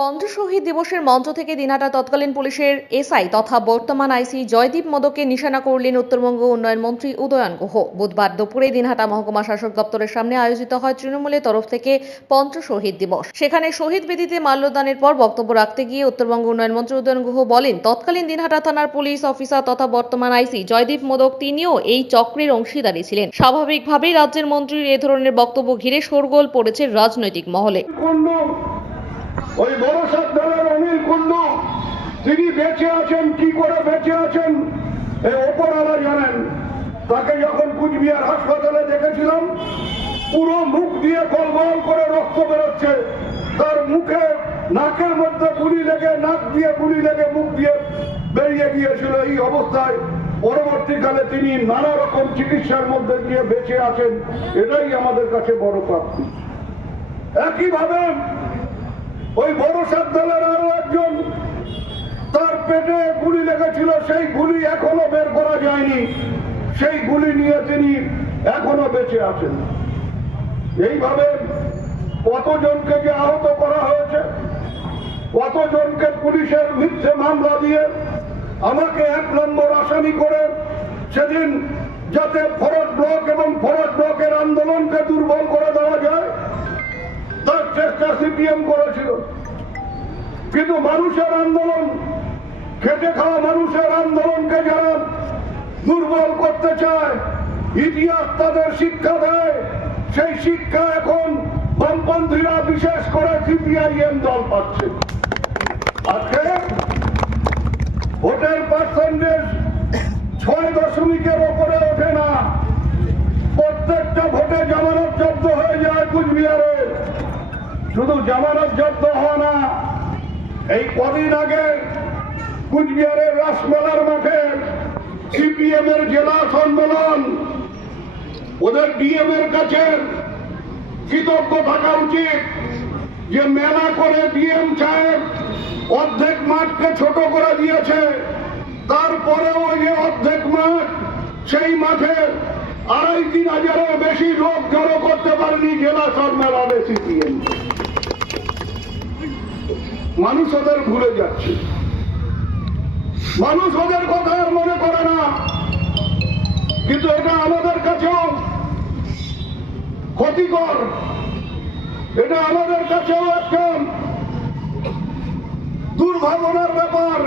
পঞ্চ শহীদ দিবসের মঞ্চ থেকে দিনহাটা তৎকালীন পুলিশের এসআই তথা বর্তমান আইসি জয়দীপ মোদককে নিশানা করলেন উত্তরবঙ্গ উন্নয়ন মন্ত্রী উদয়ন গুহ। বুধবার দুপুরে দিনহাটা মহকুমা শাসক দপ্তরের সামনে আয়োজিত হয় তৃণমূলের তরফ থেকে পঞ্চ শহীদ দিবস। সেখানে শহীদ বেদিতে মাল্যদানের পর বক্তব্য রাখতে গিয়ে উত্তরবঙ্গ উন্নয়ন মন্ত্রী উদয়ন গুহ বলেন, তৎকালীন দিনহাটা থানার পুলিশ অফিসার তথা বর্তমান আইসি জয়দীপ মোদক তিনিও এই চক্রের অংশীদারী ছিলেন। স্বাভাবিকভাবেই রাজ্যের মন্ত্রীর এ ধরনের বক্তব্য ঘিরে শোরগোল পড়েছে রাজনৈতিক মহলে। ওই বড় সাদ্দালের অনিল কুন্ডু তিনি বেঁচে আছেন, কি করে বেঁচে আছেন? এই ওপর জানেন, তাকে যখন কুচবিহার হাসপাতালে দেখেছিলাম, পুরো মুখ দিয়ে গল গল করে রক্ত বেরোচ্ছে। তার মুখে নাকের মধ্যে গুলি লেগে, নাক দিয়ে গুলি লেগে মুখ দিয়ে বেরিয়ে গিয়েছিল। এই অবস্থায় পরবর্তীকালে তিনি নানা রকম চিকিৎসার মধ্যে দিয়ে বেঁচে আছেন, এটাই আমাদের কাছে বড় প্রাপ্তি। একইভাবে ওই বড় দলের আরও একজন। তার পেটে গুলি লেগেছিল, সেই গুলি এখনও বের করা যায়নি। সেই গুলি নিয়ে তিনি এখনও বেঁচে আছেন। এইভাবে কতজনকে যে আহত করা হয়েছে, কতজনকে পুলিশের মিথ্যে মামলা দিয়ে আমাকে এক নম্বর আসামি করে সেদিন যাতে ফরজ ব্লক এবং ফরজ ব্লকের আন্দোলনকে দুর্বল করে দেওয়া যায় তার চেষ্টা সিপিএম করেছিল। কিন্তু মানুষের আন্দোলন, খেটে খাওয়া মানুষের আন্দোলনকে যারা দুর্বল করতে চায়, ইতিহাস তাদের শিক্ষা দেয়। সেই শিক্ষা এখন বামপন্থীরা বিশেষ করে সিপিআইএম দল পাচ্ছে। আজকে ভোটের পার্সেন্টেজ ছয় দশমিকের ওপরে ওঠে না। প্রত্যেকটা ভোটে জামানত জব্দ হয়ে যায় কুচবিহারে। শুধু জামানত জব্দ হওয়া না, এই কদিন আগে কুচবিহারের রাসমেলার মাঠে সিপিএম এর জেলা সম্মেলন, ওদের ডিএম এর কাছে কৃতজ্ঞ থাকা উচিত যে মেলা করে ডিএম সাহেব অর্ধেক মাঠকে ছোট করে দিয়েছে, তারপরেও যে অর্ধেক মাঠ, সেই মাঠে আড়াই তিন হাজারের বেশি লোক জড়ো করতে পারেনি জেলা সম্মেলনে সিপিএম। মানুষ ওদের ভুলে যাচ্ছে। মানুষ ওদের কথা আর মনে করে না। কিন্তু এটা আমাদের কাছেও ক্ষতিকর। এটা আমাদের কাছেও একটা দুর্ভাবনার ব্যাপার।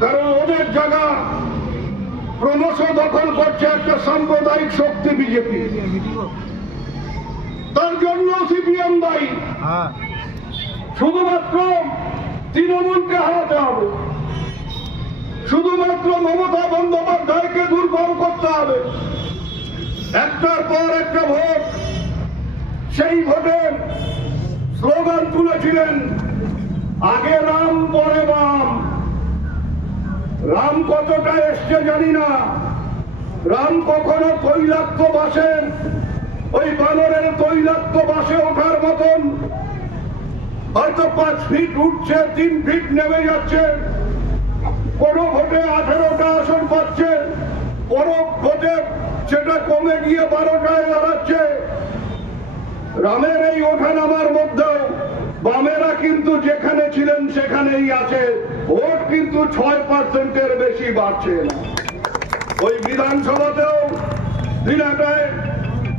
কারণ ওদের জায়গা ক্রমশ দখল করছে একটা সাম্প্রদায়িক শক্তি বিজেপি। তার জন্য সিপিএম দায়ী। হ্যাঁ। শুধুমাত্র তৃণমূলকে হারাতে হবে। শুধুমাত্র মমতা বন্দ্যোপাধ্যায়কে দুর্বল করতে হবে। একটার পর একটা ভোট, সেই ভোটে স্লোগান তুলেছিলেন, আগে রাম, পরে বাম। রাম কতটা এসছে জানি না। রাম কখনো তৈলাক্ত বাসে, ওই বানরের তৈলাক্ত বাসে ওঠার মতন হয়তো পাঁচ ফিট উঠছে, তিন ফিট নেমে যাচ্ছে। কোনো ভোটে আঠেরোটা আসন পাচ্ছে। কোনো ভোটে সেটা কমে গিয়ে বারোটায় দাঁড়াচ্ছে। রামের এই ওঠানামার মধ্যেও বামেরা কিন্তু যেখানে ছিলেন সেখানেই আছে। ভোট কিন্তু ছয় পার্সেন্টের বেশি বাড়ছে না। ওই বিধানসভাতেও দিনাটায়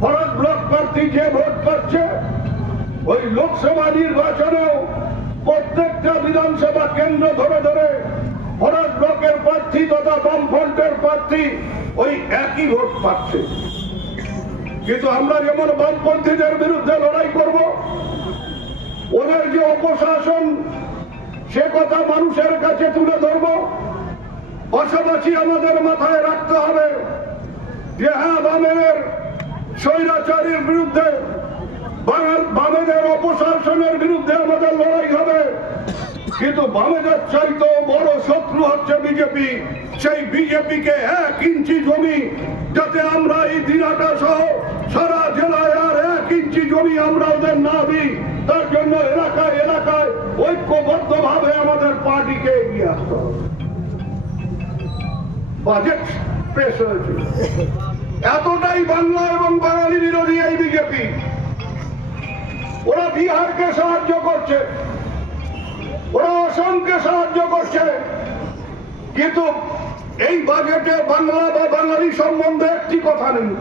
ফরক ব্লক প্রার্থী যে ভোট পাচ্ছে ওই লোকসভা নির্বাচনেও প্রত্যেকটা বিধানসভা কেন্দ্র ধরে ধরে ফরাজ ব্লকের প্রার্থী তথা বামফ্রন্টের প্রার্থী ওই একই ভোট পাচ্ছে। কিন্তু আমরা যেমন বামপন্থীদের বিরুদ্ধে লড়াই করব, ওদের যে অপশাসন, সে কথা মানুষের কাছে তুলে ধরব। পাশাপাশি আমাদের মাথায় রাখতে হবে যে হ্যাঁ বামের স্বৈরাচারীর বিরুদ্ধে বামেদের অপশাসনের বিরুদ্ধে আমাদের লড়াই হবে। কিন্তু বামেদের বড় শত্রু হচ্ছে বিজেপি। সেই এক ইঞ্চি জমি, যাতে আমরা এই দিনাটা সহ সারা জেলায় আর এক ইঞ্চি জমি আমরা ওদের না দিই। তার জন্য এলাকায় এলাকায় ঐক্যবদ্ধ ভাবে আমাদের পার্টিকে এগিয়ে আসতে বাজেট পেশ হয়েছে। এতটাই বাংলা এবং বাঙালি বিরোধী এই বিজেপি। ওরা বিহারকে সাহায্য করছে। প্রশাসনকে সাহায্য করছে। কিন্তু এই বাজেটে বাংলা বা বাঙালি সম্বন্ধে একটি কথা নেই।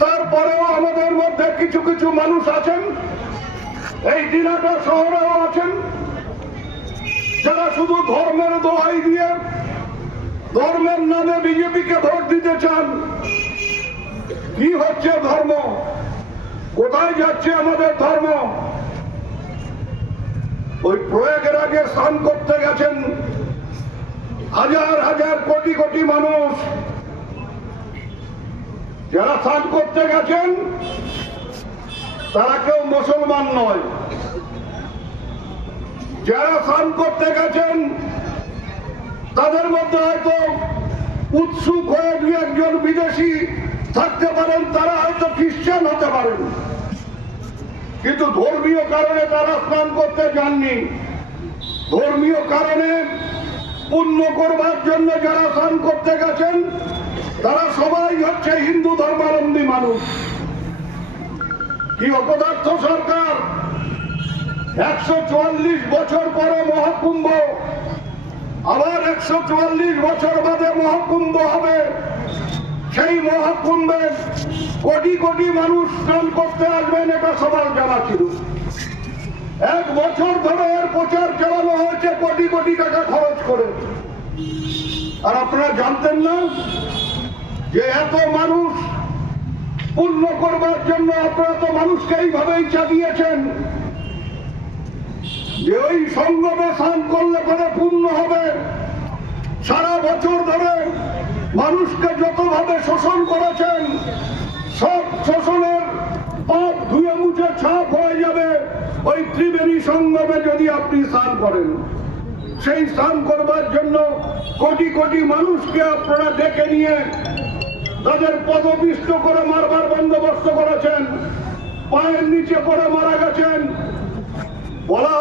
তারপরেও আমাদের মধ্যে কিছু কিছু মানুষ আছেন। এই দিনাটা শহরেও আছেন। যারা শুধু ধর্মের দোহাই দিয়ে ধর্মের নামে বিজেপিকে ভোট দিতে চান। কি হচ্ছে ধর্ম? কোথায় যাচ্ছে আমাদের ধর্ম? ওই প্রয়োগের আগে স্নান করতে গেছেন হাজার হাজার কোটি কোটি মানুষ। যারা স্নান করতে গেছেন, তারা কেউ মুসলমান নয়। যারা স্নান করতে গেছেন, তাদের মধ্যে হয়তো উৎসুক হয়ে দু একজন বিদেশি থাকতে পারেন, তারা হয়তো খ্রিস্টান হতে পারেন। কিন্তু ধর্মীয় কারণে তারা স্নান করতে যাননি। ধর্মীয় কারণে পুণ্য করবার জন্য যারা স্নান করতে গেছেন, তারা সবাই হচ্ছে হিন্দু ধর্মাবলম্বী মানুষ। কি অপদার্থ সরকার? একশো চুয়াল্লিশ বছর পরে মহাকুম্ভ, আবার একশো চুয়াল্লিশ বছর বাদে মহাকুম্ভ হবে। সেই মহাকুম্ভে কোটি কোটি মানুষ স্নান করতে আসবেন এটা সবার জানা ছিল। এক বছর ধরে এর প্রচার চালানো হয়েছে কোটি কোটি টাকা খরচ করে। আর আপনারা জানতেন না যে এত মানুষ পূর্ণ করবার জন্য আপনারা তো মানুষকে এইভাবেই চালিয়েছেন। যে ওই সঙ্গমে স্নান করলে পরে পূর্ণ হবে। সারা বছর মানুষকে যতভাবে শোষণ করেছেন, সব শোষণের পাপ ধুয়ে মুছে ছাপ হয়ে যাবে। ওই ত্রিবেণী সঙ্গমে যদি আপনি স্নান করেন, সেই স্নান করবার জন্য কোটি কোটি মানুষকে আপনারা ডেকে নিয়ে তাদের পদপিষ্ট করে মারবার বন্দোবস্ত করেছেন, পায়ের নিচে পড়ে মারা গেছেন। বলা